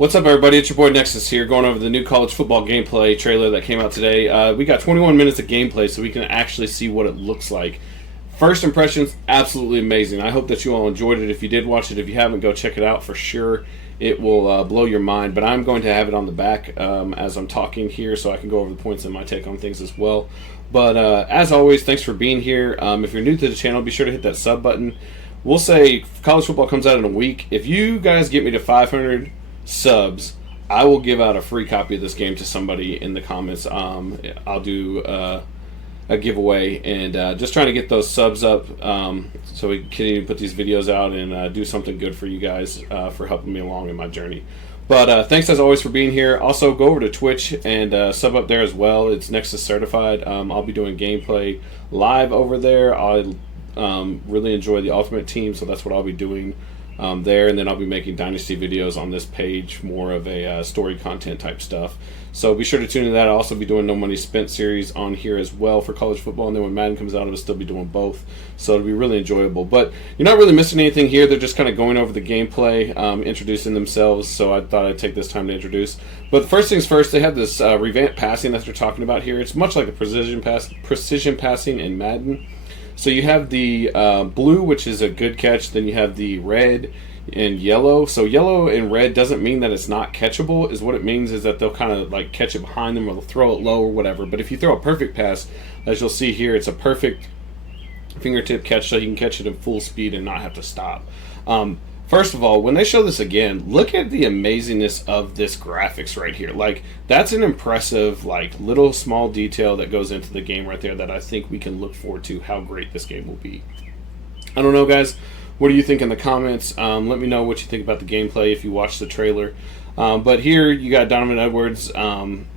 What's up, everybody? It's your boy Nexus here, going over the new college football gameplay trailer that came out today. We got 21 minutes of gameplay, so we can actually see what it looks like. First impressions, absolutely amazing. I hope that you all enjoyed it. If you did watch it, if you haven't, go check it out for sure. It will blow your mind, but I'm going to have it on the back as I'm talking here, so I can go over the points and my take on things as well. But as always, thanks for being here. If you're new to the channel, be sure to hit that sub button. We'll say college football comes out in a week. If you guys get me to 500 subs, I will give out a free copy of this game to somebody in the comments. I'll do a giveaway, and just trying to get those subs up so we can continue to put these videos out and do something good for you guys for helping me along in my journey. But thanks as always for being here. Also, go over to Twitch and sub up there as well. It's Nexus certified. I'll be doing gameplay live over there. I really enjoy the Ultimate Team, so that's what I'll be doing there, and then I'll be making Dynasty videos on this page, more of a story content type stuff. So be sure to tune in to that. I'll also be doing No Money Spent series on here as well for college football, and then when Madden comes out, I'll still be doing both. So it'll be really enjoyable. But you're not really missing anything here. They're just kind of going over the gameplay, introducing themselves, so I thought I'd take this time to introduce. But first things first, they have this revamped passing that they're talking about here. It's much like the precision passing in Madden. So you have the blue, which is a good catch. Then you have the red and yellow. So yellow and red doesn't mean that it's not catchable. Is what it means is that they'll kind of like catch it behind them, or they'll throw it low or whatever. But if you throw a perfect pass, as you'll see here, it's a perfect fingertip catch, so you can catch it in full speed and not have to stop. First of all, when they show this again, look at the amazingness of this graphics right here. Like, that's an impressive, like, little small detail that goes into the game right there that I think we can look forward to how great this game will be. I don't know, guys. What do you think in the comments? Let me know what you think about the gameplay if you watch the trailer. But here you got Donovan Edwards running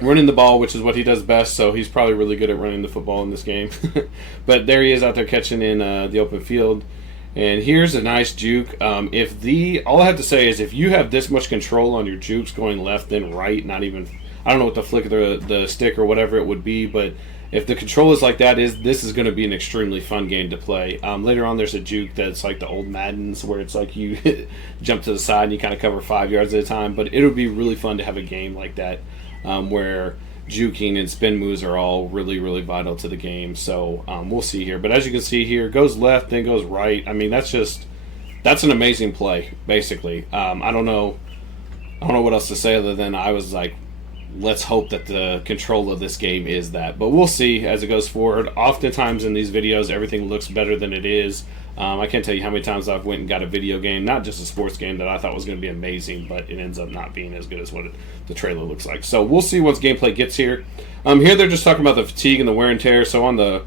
the ball, which is what he does best, so he's probably really good at running the football in this game. But there he is out there catching in the open field. And here's a nice juke. All I have to say is if you have this much control on your jukes going left then right, not even, I don't know what the flick of the stick or whatever it would be, but if the control is like that, this is going to be an extremely fun game to play. Later on, there's a juke that's like the old Maddens, where it's like you jump to the side and you kind of cover 5 yards at a time. But it would be really fun to have a game like that where juking and spin moves are all really, really vital to the game. So we'll see here. But as you can see here, goes left, then goes right. I mean, that's an amazing play, basically. I don't know what else to say other than I was like, let's hope that the control of this game is that. But we'll see as it goes forward. Oftentimes in these videos, everything looks better than it is. I can't tell you how many times I've went and got a video game, not just a sports game, that I thought was going to be amazing, but it ends up not being as good as what the trailer looks like. So we'll see once gameplay gets here. Here they're just talking about the fatigue and the wear and tear. So on the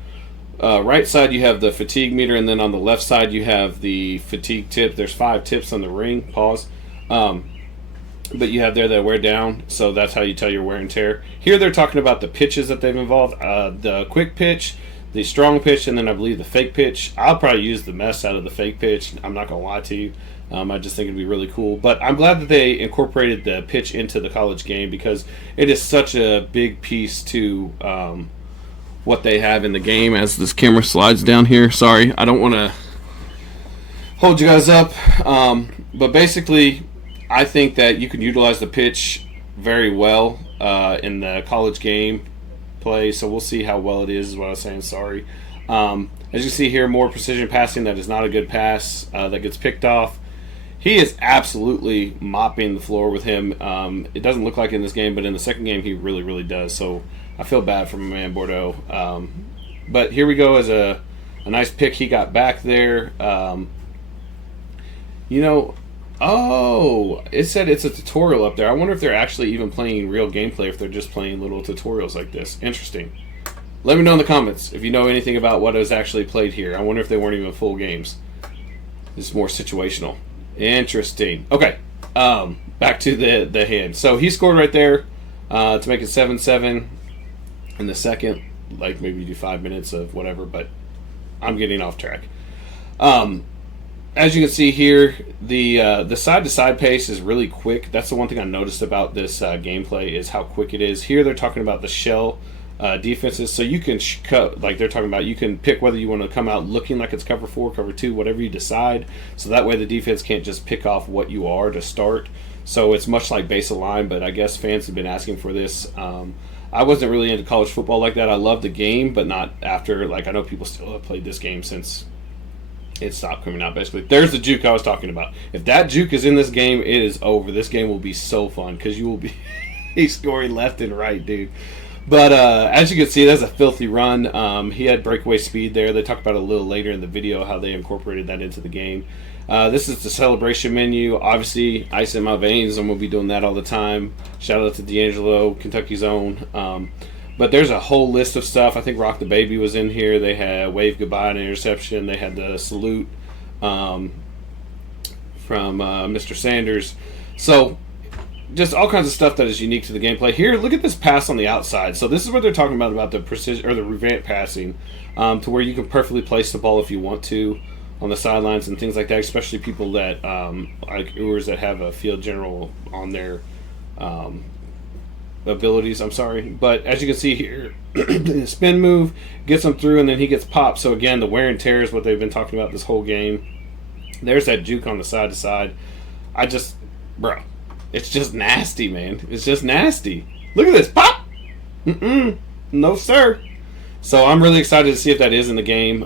right side you have the fatigue meter, and then on the left side you have the fatigue tip. There's 5 tips on the ring. Pause. But you have there that wear down, so that's how you tell your wear and tear. Here they're talking about the pitches that they've involved. The quick pitch, the strong pitch, and then I believe the fake pitch. I'll probably use the mess out of the fake pitch. I'm not going to lie to you. I just think it'd be really cool. But I'm glad that they incorporated the pitch into the college game, because it is such a big piece to what they have in the game. As this camera slides down here, sorry, I don't want to hold you guys up. But basically, I think that you can utilize the pitch very well in the college game play, so we'll see how well it is what I was saying, sorry. As you see here, more precision passing that is not a good pass that gets picked off. He is absolutely mopping the floor with him. It doesn't look like in this game, but in the second game he really, really does, so I feel bad for my man Bordeaux. But here we go as a nice pick he got back there. Oh, it said it's a tutorial up there. I wonder if they're actually even playing real gameplay, if they're just playing little tutorials like this. Interesting. Let me know in the comments if you know anything about what is actually played here. I wonder if they weren't even full games. This is more situational. Interesting. Okay, back to the hand. So he scored right there to make it 7-7 in the second. Like maybe do 5 minutes of whatever, but I'm getting off track. As you can see here, the side-to-side pace is really quick. That's the one thing I noticed about this gameplay, is how quick it is. Here they're talking about the shell defenses, so you can like they're talking about, you can pick whether you want to come out looking like it's cover 4, cover 2, whatever you decide. So that way the defense can't just pick off what you are to start. So it's much like base of line, but I guess fans have been asking for this. I wasn't really into college football like that. I loved the game, but not after. Like, I know people still have played this game since it stopped coming out, basically. There's the juke I was talking about. If that juke is in this game, it is over. This game will be so fun because you will be scoring left and right, dude. But as you can see, that's a filthy run. He had breakaway speed there. They talk about it a little later in the video how they incorporated that into the game. This is the celebration menu. Obviously, ice in my veins. I'm going to be doing that all the time. Shout out to D'Angelo, Kentucky's own. But there's a whole list of stuff. I think Rock the Baby was in here. They had Wave Goodbye and Interception. They had the salute from Mr. Sanders. So just all kinds of stuff that is unique to the gameplay. Here, look at this pass on the outside. So this is what they're talking about the precision or the revamp passing, to where you can perfectly place the ball if you want to on the sidelines and things like that, especially people that like Ewers that have a field general on their abilities. I'm sorry, but as you can see here, the spin move gets him through, and then he gets popped. So again, the wear and tear is what they've been talking about this whole game. There's that juke on the side to side. Bro, it's just nasty, man. It's just nasty. Look at this pop. No sir. So I'm really excited to see if that is in the game.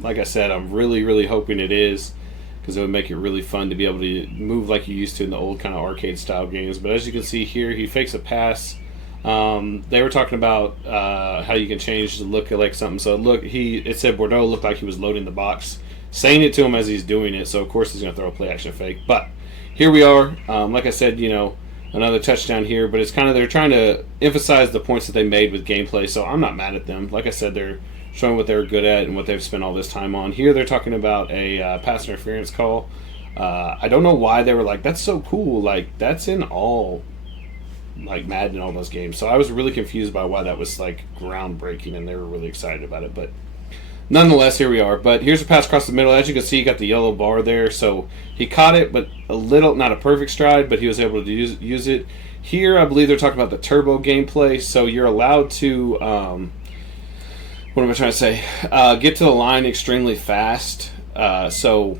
Like I said, I'm really, really hoping it is, because it would make it really fun to be able to move like you used to in the old kind of arcade style games. But as you can see here, he fakes a pass. They were talking about how you can change the look like something. So look, it said Bordeaux looked like he was loading the box, saying it to him as he's doing it. So of course he's going to throw a play action fake. But here we are. Like I said, another touchdown here, but it's kind of, they're trying to emphasize the points that they made with gameplay, so I'm not mad at them. Like I said, they're showing what they're good at and what they've spent all this time on. Here they're talking about a pass interference call. I don't know why they were like, that's so cool. Like, that's in all, like, Madden and all those games. So I was really confused by why that was, like, groundbreaking, and they were really excited about it. But nonetheless, here we are. But here's a pass across the middle. As you can see, you got the yellow bar there. So he caught it, but a little, not a perfect stride, but he was able to use it. Here, I believe they're talking about the turbo gameplay. So you're allowed to, what am I trying to say? Get to the line extremely fast. So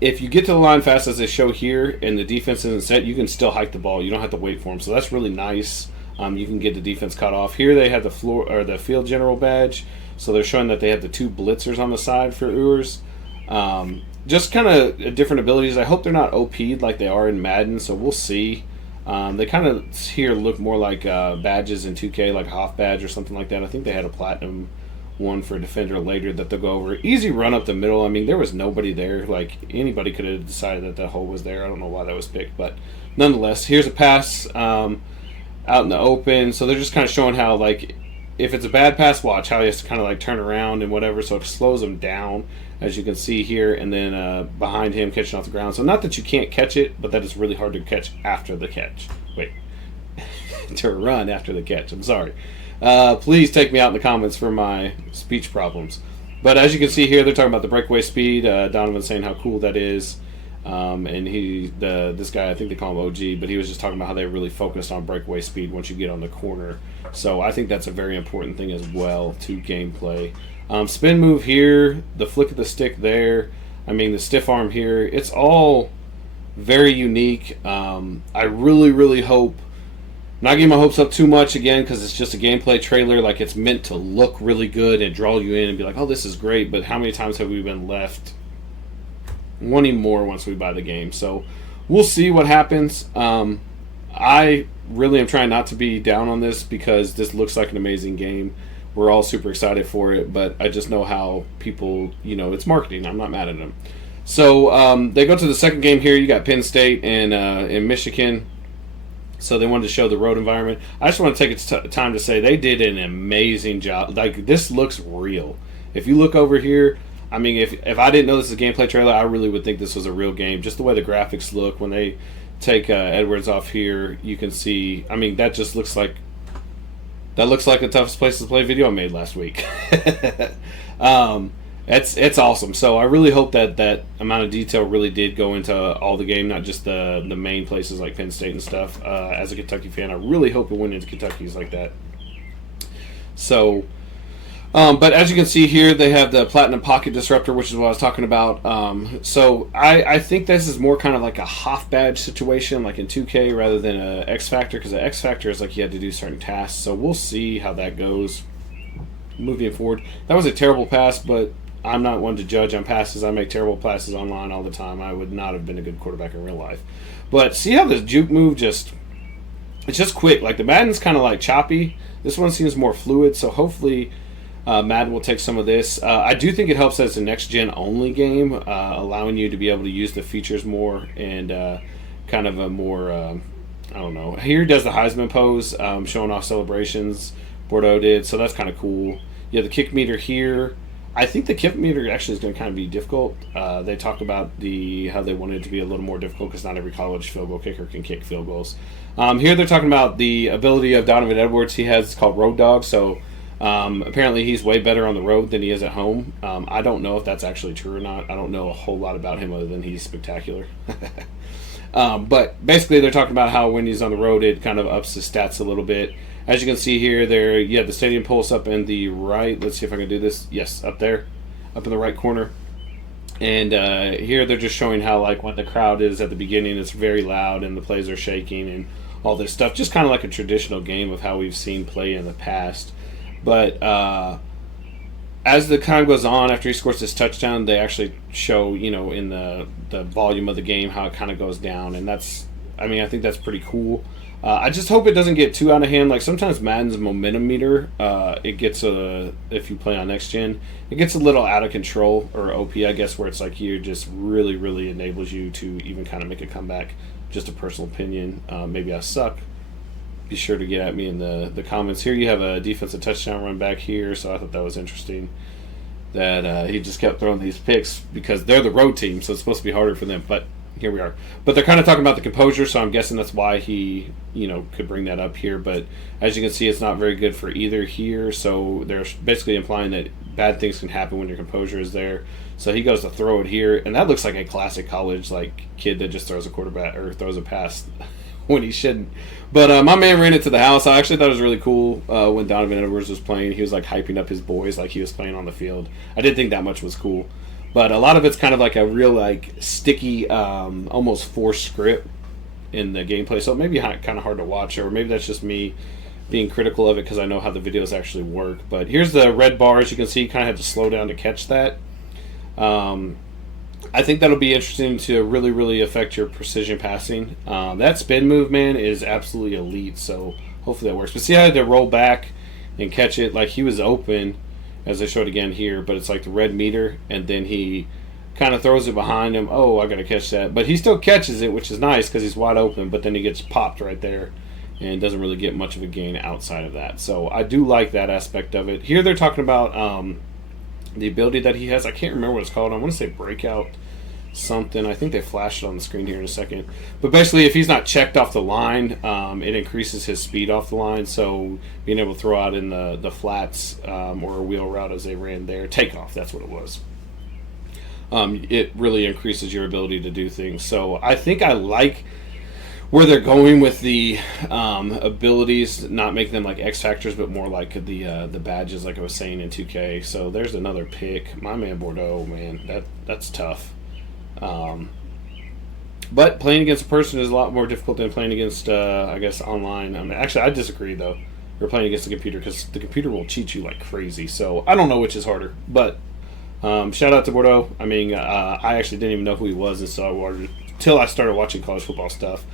if you get to the line fast, as they show here, and the defense isn't set, you can still hike the ball. You don't have to wait for them. So that's really nice. You can get the defense cut off. Here they have the floor or the field general badge. So they're showing that they have the two blitzers on the side for Ewers. Just kind of different abilities. I hope they're not OP'd like they are in Madden, so we'll see. They kind of here look more like badges in 2K, like Hoff badge or something like that. I think they had a platinum one for Defender later that they'll go over. Easy run up the middle. I mean, there was nobody there. Like, anybody could have decided that hole was there. I don't know why that was picked, but nonetheless, here's a pass out in the open. So they're just kind of showing how, like, if it's a bad pass, watch how he has to kind of like turn around and whatever, so it slows him down, as you can see here, and then behind him catching off the ground. So not that you can't catch it, but that it's really hard to catch after the catch. Wait, to run after the catch. I'm sorry. Please take me out in the comments for my speech problems. But as you can see here, they're talking about the breakaway speed. Donovan's saying how cool that is. And this guy, I think they call him OG, but he was just talking about how they really focused on breakaway speed once you get on the corner. So I think that's a very important thing as well to gameplay. Spin move here, the flick of the stick there, I mean the stiff arm here, it's all very unique. I really, really hope, not getting my hopes up too much again because it's just a gameplay trailer, like it's meant to look really good and draw you in and be like, oh, this is great, but how many times have we been left wanting more once we buy the game? So we'll see what happens. I really am trying not to be down on this because this looks like an amazing game. We're all super excited for it, but I just know how people, it's marketing. I'm not mad at them. So they go to the second game here. You got Penn State and in Michigan. So they wanted to show the road environment. I just want to take time to say they did an amazing job. Like, this looks real. If you look over here, I mean, if I didn't know this is a gameplay trailer, I really would think this was a real game. Just the way the graphics look, when they take Edwards off here, you can see, I mean, that just looks like, the toughest place to play video I made last week. It's awesome. So I really hope that amount of detail really did go into all the game, not just the main places like Penn State and stuff. As a Kentucky fan, I really hope it went into Kentucky's like that. So But as you can see here, they have the Platinum Pocket Disruptor, which is what I was talking about. So I think this is more kind of like a Hoff badge situation, like in 2K, rather than a X Factor, because the X Factor is like you had to do certain tasks. So we'll see how that goes moving forward. That was a terrible pass, but I'm not one to judge on passes. I make terrible passes online all the time. I would not have been a good quarterback in real life. But see how this juke move it's just quick. Like the Madden's kind of like choppy. This one seems more fluid, so hopefully Madden will take some of this. I do think it helps as a next-gen only game, allowing you to be able to use the features more and kind of a more, I don't know. Here he does the Heisman pose, showing off celebrations. Bordeaux did, so that's kind of cool. You have the kick meter here. I think the kick meter actually is going to kind of be difficult. They talk about how they wanted it to be a little more difficult because not every college field goal kicker can kick field goals. Here they're talking about the ability of Donovan Edwards. He has called Road Dog, so apparently he's way better on the road than he is at home. I don't know if that's actually true or not. I don't know a whole lot about him other than he's spectacular. But basically they're talking about how when he's on the road it kind of ups his stats a little bit. As you can see here, you have the stadium pulse up in the right. Let's see if I can do this. Yes, up there, up in the right corner. And here they're just showing how like when the crowd is at the beginning, it's very loud and the plays are shaking and all this stuff. Just kind of like a traditional game of how we've seen play in the past. But as the time goes on, after he scores this touchdown, they actually show, in the volume of the game how it kind of goes down. And I think that's pretty cool. I just hope it doesn't get too out of hand. Like sometimes Madden's momentum meter, it gets if you play on next gen, it gets a little out of control, or OP, I guess, where it's like you just really, really enables you to even kind of make a comeback. Just a personal opinion. Maybe I suck. Be sure to get at me in the comments. Here you have a defensive touchdown run back here, so I thought that was interesting. That he just kept throwing these picks because they're the road team, so it's supposed to be harder for them. But here we are. But they're kind of talking about the composure, so I'm guessing that's why he, could bring that up here. But as you can see, it's not very good for either here. So they're basically implying that bad things can happen when your composure is there. So he goes to throw it here, and that looks like a classic college kid that just throws a quarterback or throws a pass when he shouldn't. But my man ran it to the house. I actually thought it was really cool when Donovan Edwards was playing. He was hyping up his boys like he was playing on the field. I didn't think that much was cool. But a lot of it's kind of like a real sticky, almost forced script in the gameplay. So it may be kind of hard to watch, or maybe that's just me being critical of it because I know how the videos actually work. But here's the red bars. You can see you kind of have to slow down to catch that. I think that'll be interesting to really, really affect your precision passing. That spin move, man, is absolutely elite. So hopefully that works. But see how I had to roll back and catch it? Like he was open, as I showed again here, but it's like the red meter, and then he kind of throws it behind him. Oh, I got to catch that. But he still catches it, which is nice because he's wide open, but then he gets popped right there and doesn't really get much of a gain outside of that. So I do like that aspect of it. Here they're talking about the ability that he has. I can't remember what it's called. I want to say breakout something. I think they flashed it on the screen here in a second. But basically, if he's not checked off the line, it increases his speed off the line. So being able to throw out in the flats or a wheel route as they ran there, takeoff, that's what it was. It really increases your ability to do things. So I think I like where they're going with the abilities, not making them like X Factors, but more like the badges, like I was saying in 2K. So there's another pick. My man Bordeaux, man, that's tough. But playing against a person is a lot more difficult than playing against, I guess, online. Actually, I disagree, though. You're playing against the computer because the computer will cheat you like crazy. So I don't know which is harder. But shout out to Bordeaux. I actually didn't even know who he was until I started watching college football stuff.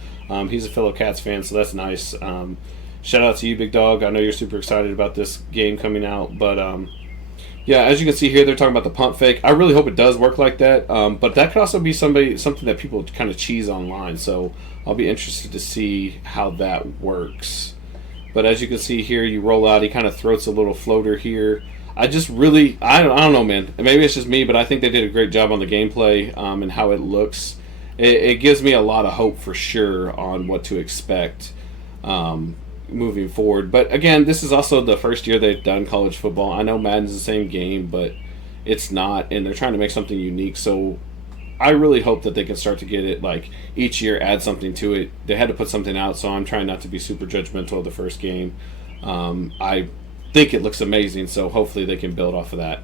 He's a fellow Cats fan, so that's nice. Shout out to you, Big Dog. I know you're super excited about this game coming out. But yeah, as you can see here, they're talking about the pump fake. I really hope it does work like that. But that could also be something that people kind of cheese online. So I'll be interested to see how that works. But as you can see here, you roll out. He kind of throws a little floater here. I don't know, man. Maybe it's just me, but I think they did a great job on the gameplay and how it looks. It gives me a lot of hope for sure on what to expect moving forward. But again, this is also the first year they've done college football. I know Madden's the same game, but it's not, and they're trying to make something unique. So I really hope that they can start to get it, each year add something to it. They had to put something out, so I'm trying not to be super judgmental of the first game. I think it looks amazing. So hopefully they can build off of that.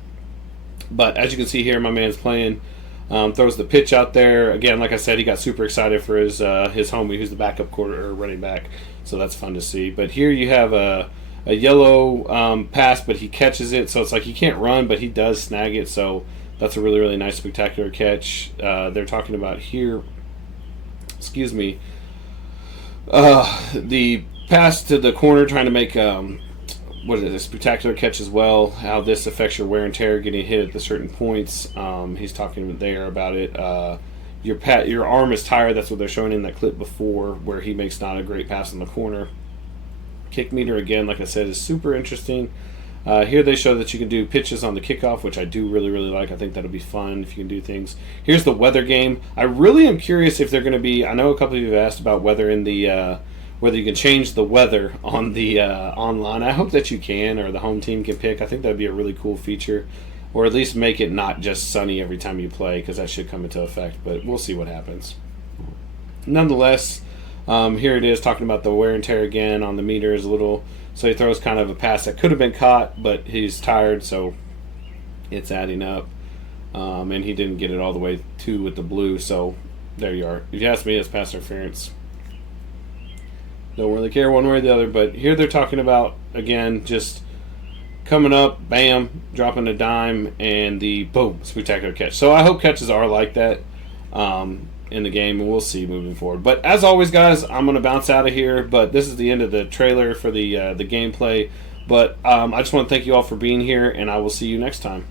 But as you can see here, my man's playing. Throws the pitch out there. Again, like I said, he got super excited for his homie, who's the backup quarter or running back. So that's fun to see. But here you have a yellow pass, but he catches it. So it's like he can't run, but he does snag it. So that's a really, really nice, spectacular catch. They're talking about here, excuse me, the pass to the corner, trying to make what is it, a spectacular catch as well. How this affects your wear and tear, getting hit at the certain points. He's talking there about it. Your arm is tired. That's what they're showing in that clip before, where he makes not a great pass in the corner. Kick meter again, like I said, is super interesting. Here they show that you can do pitches on the kickoff, which I do really, really like. I think that'll be fun if you can do things. Here's the weather game. I really am curious if they're going to be. I know a couple of you have asked about weather in the. Whether you can change the weather on the online. I hope that you can, or the home team can pick. I think that would be a really cool feature, or at least make it not just sunny every time you play, because that should come into effect, but we'll see what happens. Nonetheless, here it is talking about the wear and tear again on the meter is a little, so he throws kind of a pass that could have been caught, but he's tired, so it's adding up, and he didn't get it all the way to with the blue, so there you are. If you ask me, it's pass interference. Don't really care one way or the other, but here they're talking about, again, just coming up, bam, dropping a dime, and the boom, spectacular catch. So I hope catches are like that in the game, and we'll see moving forward. But as always, guys, I'm going to bounce out of here, but this is the end of the trailer for the gameplay. But I just want to thank you all for being here, and I will see you next time.